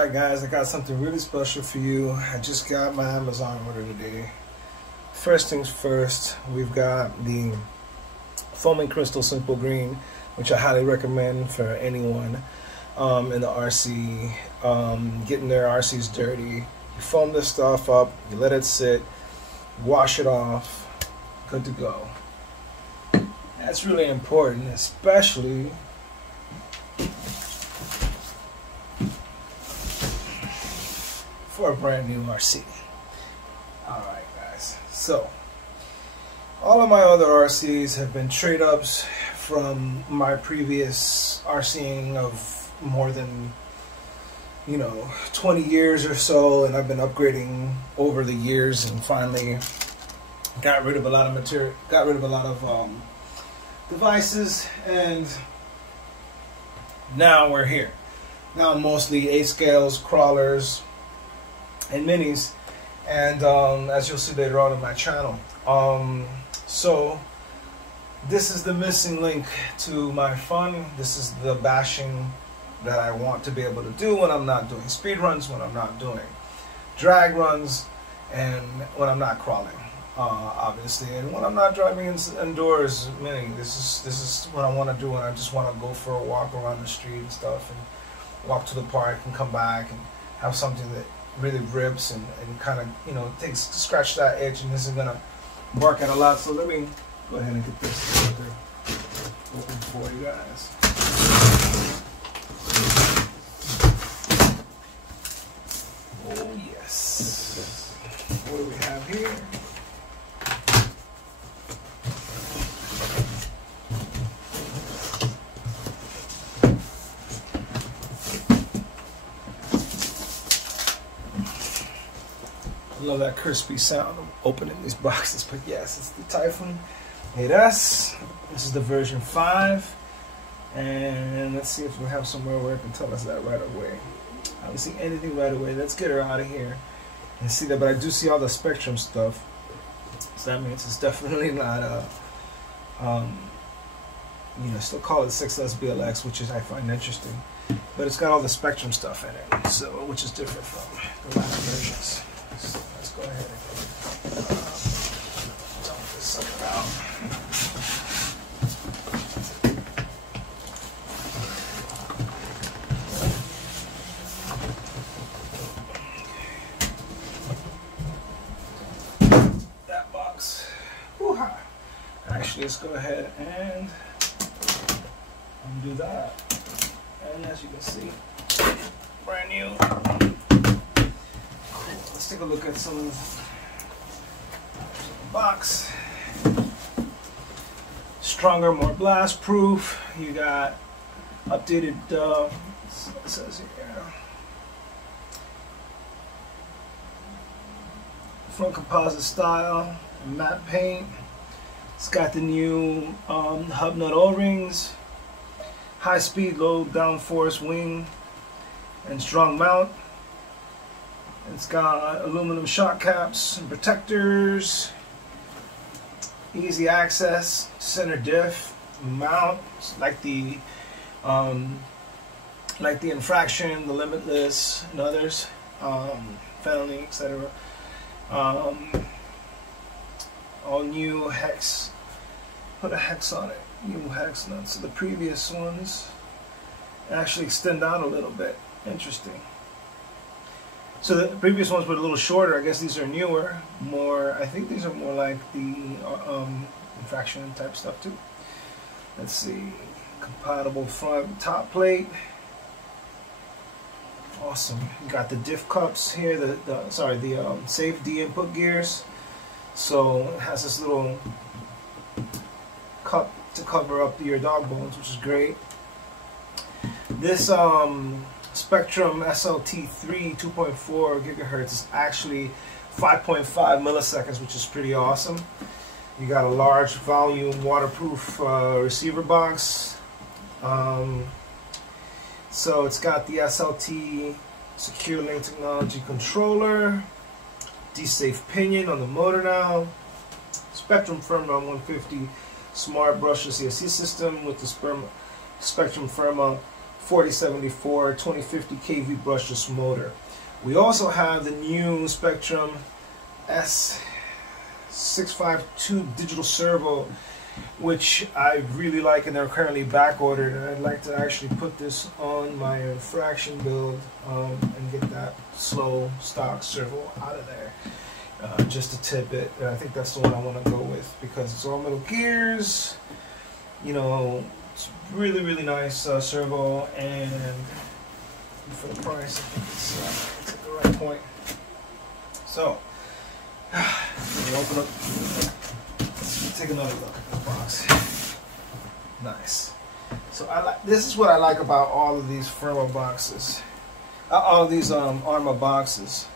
Alright guys, I got something really special for you. I just got my Amazon order today. First things first, we've got the foaming crystal simple green, which I highly recommend for anyone in the RC getting their RCs dirty. You foam this stuff up, you let it sit, wash it off, good to go. That's really important, especially for a brand new RC. Alright guys, so all of my other RCs have been trade ups from my previous RCing of more than 20 years or so, and I've been upgrading over the years and finally got rid of a lot of material, got rid of a lot of devices, and now we're here. Now mostly 8 scales, crawlers, and minis, and as you'll see later on in my channel. So this is the missing link to my fun. This is the bashing that I want to be able to do when I'm not doing speed runs, when I'm not doing drag runs, and when I'm not crawling, obviously, and when I'm not driving indoors. Meaning this is what I want to do when I just want to go for a walk around the street and stuff, and walk to the park and come back and have something that really rips and kind of scratch that itch, and this is gonna bark at a lot. So let me go ahead and get this open for you guys. Oh yes, what do we have here? I love that crispy sound of opening these boxes, but yes, it's the Typhon V5. This is the version 5, and let's see if we have somewhere where it can tell us that right away. I don't see anything right away. Let's get her out of here and see that, but I do see all the Spectrum stuff, so that means it's definitely not still call it 6S BLX, which is I find interesting, but it's got all the Spectrum stuff in it, so which is different from the last versions. So let's go ahead and dump this sucker out. That box. Woo-ha. Actually, let's go ahead and undo that. And as you can see, brand new. Let's take a look at some of the box. Stronger, more blast proof. You got updated, it says here, front composite style, matte paint. It's got the new hub nut O-rings, high speed, low downforce wing, and strong mount. It's got aluminum shock caps and protectors, easy access, center diff, mount, like the Infraction, the Limitless, and others, Felony, etc. All new hex. Put a hex on it. New hex nuts. So the previous ones actually extend out a little bit. Interesting. So the previous ones were a little shorter. I guess these are newer, more. I think these are more like the Infraction type stuff too. Let's see, compatible front top plate. Awesome. You got the diff cups here. The safe D input gears. So it has this little cup to cover up your dog bones, which is great. This Spectrum SLT3 2.4 gigahertz is actually 5.5 milliseconds, which is pretty awesome. You got a large volume waterproof receiver box. So it's got the SLT Secure Link Technology controller, D-Safe pinion on the motor now, Spectrum Firma 150 smart brushless ESC system with the Spectrum Firma 4074 2050 kV brushless motor. We also have the new Spectrum S652 digital servo, which I really like, and they're currently back ordered, and I'd like to actually put this on my infraction build and get that slow stock servo out of there. Just a tidbit, and I think that's the one I want to go with because it's all metal gears, you know. It's really, really nice servo, and for the price, I think it's at the right point. So, we'll open up. Let's take another look at the box. Nice. So this is what I like about all of these Arrma boxes, all of these Arrma boxes,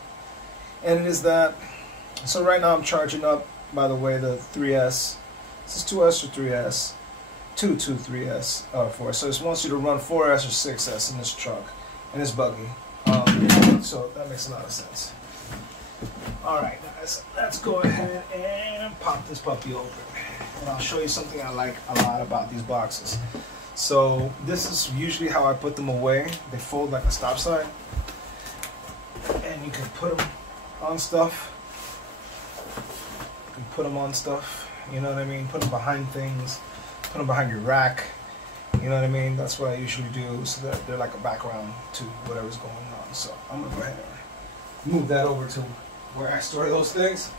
and it is that. So right now I'm charging up, by the way, the 3S. This is 2S or 3S. 3S 4. So it wants you to run 4S or 6S in this truck, in this buggy. So that makes a lot of sense. Alright guys, let's go ahead and pop this puppy open. And I'll show you something I like a lot about these boxes. So this is usually how I put them away. They fold like a stop sign. And you can put them on stuff. You can put them on stuff, you know what I mean? Put them behind things. Put them behind your rack, you know what I mean? That's what I usually do, so that they're like a background to whatever's going on. So I'm gonna go ahead and move that over to where I store those things.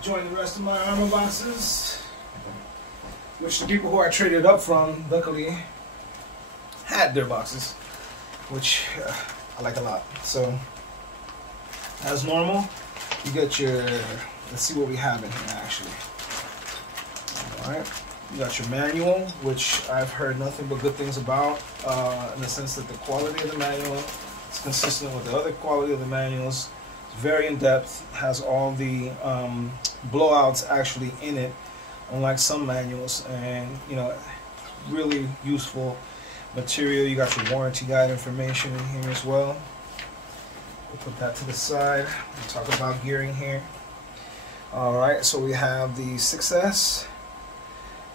Join the rest of my Arrma boxes, which the people who I traded up from, luckily, had their boxes, which I like a lot. So as normal, you get your, let's see what we have in here actually. Alright, you got your manual, which I've heard nothing but good things about, in the sense that the quality of the manual is consistent with the other quality of the manuals. It's very in-depth, has all the blowouts actually in it, unlike some manuals, and you know, really useful material. You got your warranty guide information in here as well. We'll put that to the side. We'll talk about gearing here. Alright, so we have the 6S,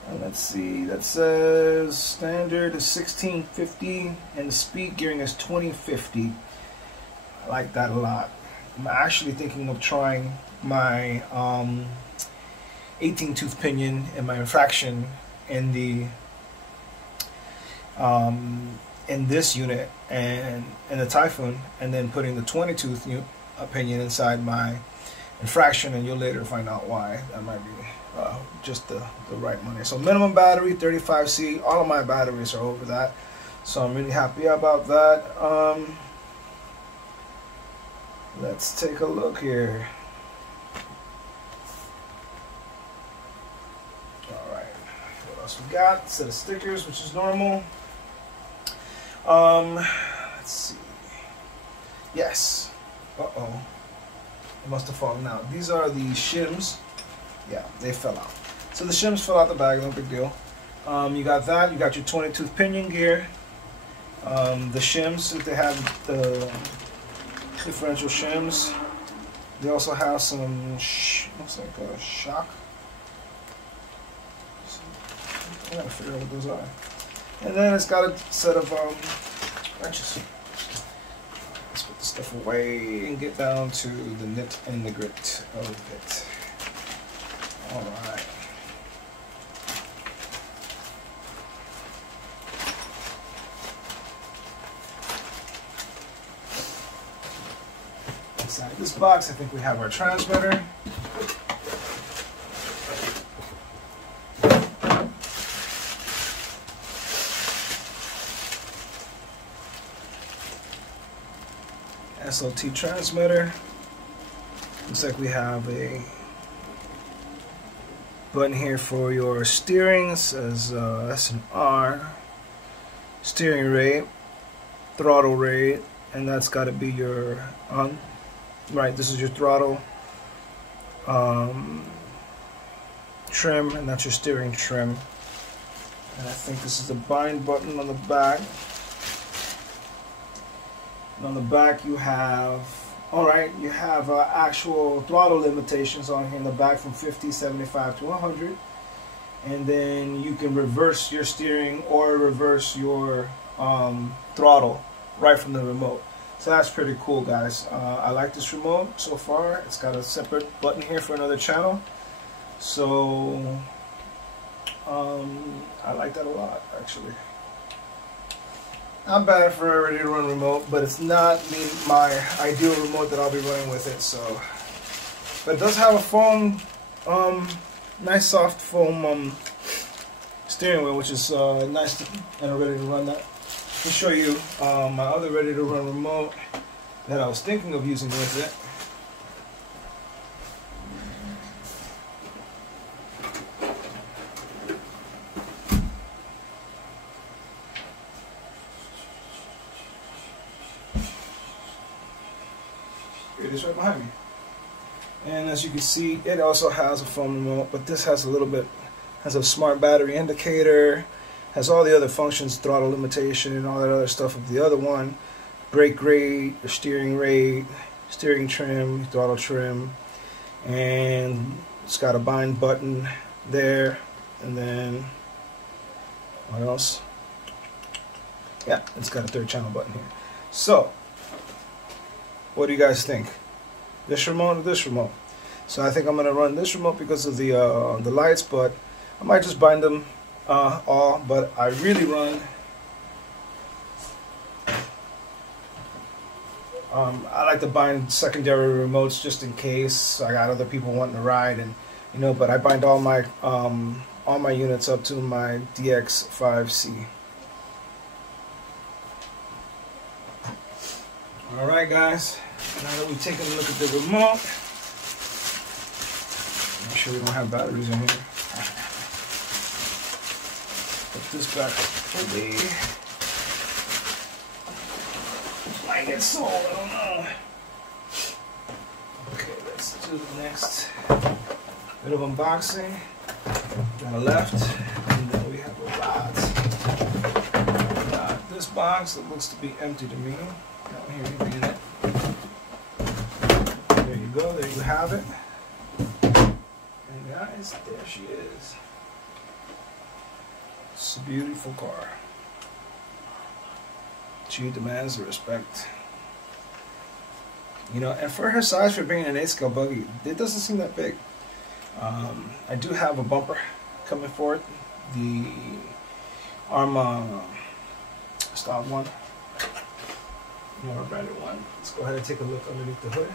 and let's see, that says standard is 1650 and the speed gearing is 2050. I like that a lot. I'm actually thinking of trying my 18 tooth pinion and my infraction in the in this unit and in the Typhon, and then putting the 20 tooth pinion inside my infraction, and you'll later find out why. That might be just the right money. So minimum battery 35C. All of my batteries are over that, so I'm really happy about that. Let's take a look here. Alright, what else we got? Set of stickers, which is normal. Let's see. Yes. Uh-oh. It must have fallen out. These are the shims. Yeah, they fell out. So the shims fell out the bag, no big deal. You got that. You got your 20 tooth pinion gear. The shims, since they have the differential shims, they also have some looks like a shock. I gotta figure out what those are. And then it's got a set of wrenches. Let's put this stuff away and get down to the nit and the grit of it. Alright. Inside this box, I think we have our transmitter. SOT transmitter. Looks like we have a button here for your steering. It says that's an R. Steering rate, throttle rate, and that's got to be your right. This is your throttle trim, and that's your steering trim. And I think this is the bind button on the back. And on the back you have, alright, you have actual throttle limitations on here in the back from 50, 75 to 100. and then you can reverse your steering or reverse your throttle right from the remote. So that's pretty cool, guys. I like this remote so far. It's got a separate button here for another channel, so I like that a lot, actually. Not bad for a ready to run remote, but it's not my ideal remote that I'll be running with it. So, but it does have a foam, nice soft foam steering wheel, which is nice and ready to run. That I'll show you my other ready to run remote that I was thinking of using with it. It is right behind me. And as you can see, it also has a phone remote, but this has has a smart battery indicator, has all the other functions, throttle limitation and all that other stuff of the other one, brake rate, steering rate, steering trim, throttle trim, and it's got a bind button there, and then what else? Yeah, it's got a third channel button here. So, what do you guys think? This remote or this remote? So I think I'm gonna run this remote because of the lights, but I might just bind them all. But I really run. I like to bind secondary remotes just in case I got other people wanting to ride, and you know. But I bind all my units up to my DX5C. All right, guys. Now that we've taken a look at the remote, make sure we don't have batteries in here. Put this back away. Might get sold, I don't know. Okay, let's do the next bit of unboxing. Got a left, and then we have a right. This box that looks to be empty to me. Don't hear anything in it. There you go, there you have it. And guys, there she is. It's a beautiful car. She demands the respect. You know, and for her size, for being an 8-scale buggy, it doesn't seem that big. I do have a bumper coming for it. The Arrma Typhon one. More branded one. Let's go ahead and take a look underneath the hood.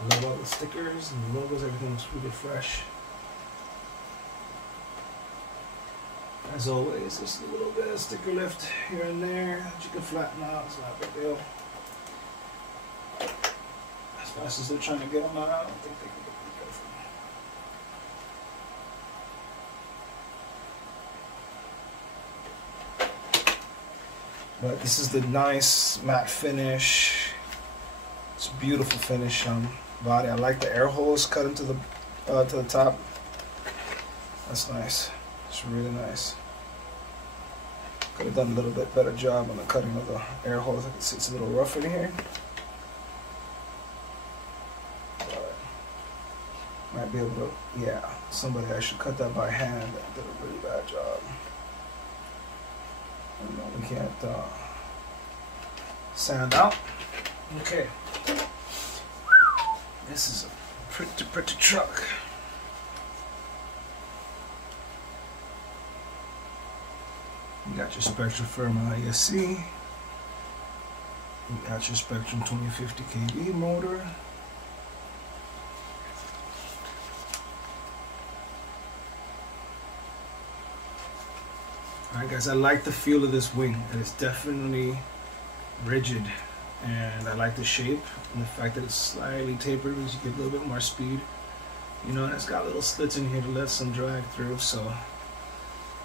I love all the stickers and the logos. Everything looks really fresh. As always, just a little bit of sticker lift here and there that you can flatten out. It's not a big deal. As fast as they're trying to get them out, I don't think they can get them perfect. But this is the nice matte finish. It's a beautiful finish on body. I like the air holes cut into the to the top. That's nice. It's really nice. Could have done a little bit better job on the cutting of the air holes. I can see it's a little rough in here. But might be able to, yeah, somebody actually cut that by hand and did a really bad job. And we can't sand out. Okay. This is a pretty truck. You got your Spectrum Arrma ESC. You got your Spectrum 2050 kV motor. Alright guys, I like the feel of this wing. It's definitely rigid, and I like the shape and the fact that it's slightly tapered as you get a little bit more speed. You know, and it's got little slits in here to let some drag through, so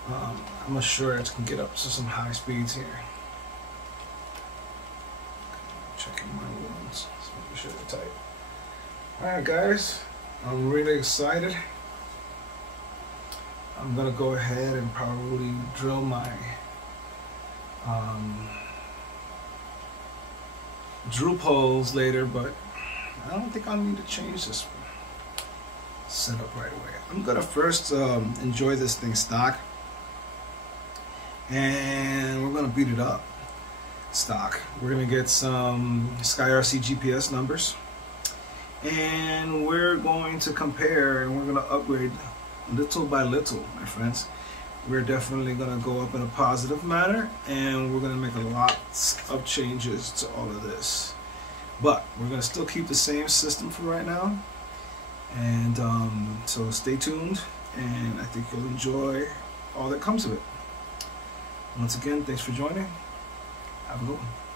I'm sure it can get up to some high speeds here. Checking my ones, just making sure they're tight. Alright guys, I'm really excited. I'm gonna go ahead and probably drill my drill poles later, but I don't think I'll need to change this one. set up right away. I'm gonna first enjoy this thing stock, and we're gonna beat it up stock. We're gonna get some SkyRC GPS numbers, and we're going to compare, and we're gonna upgrade little by little, my friends. We're definitely gonna go up in a positive manner, and we're gonna make a lot of changes to all of this. But we're gonna still keep the same system for right now, and so stay tuned, and I think you'll enjoy all that comes of it. Once again, thanks for joining. Have a good one.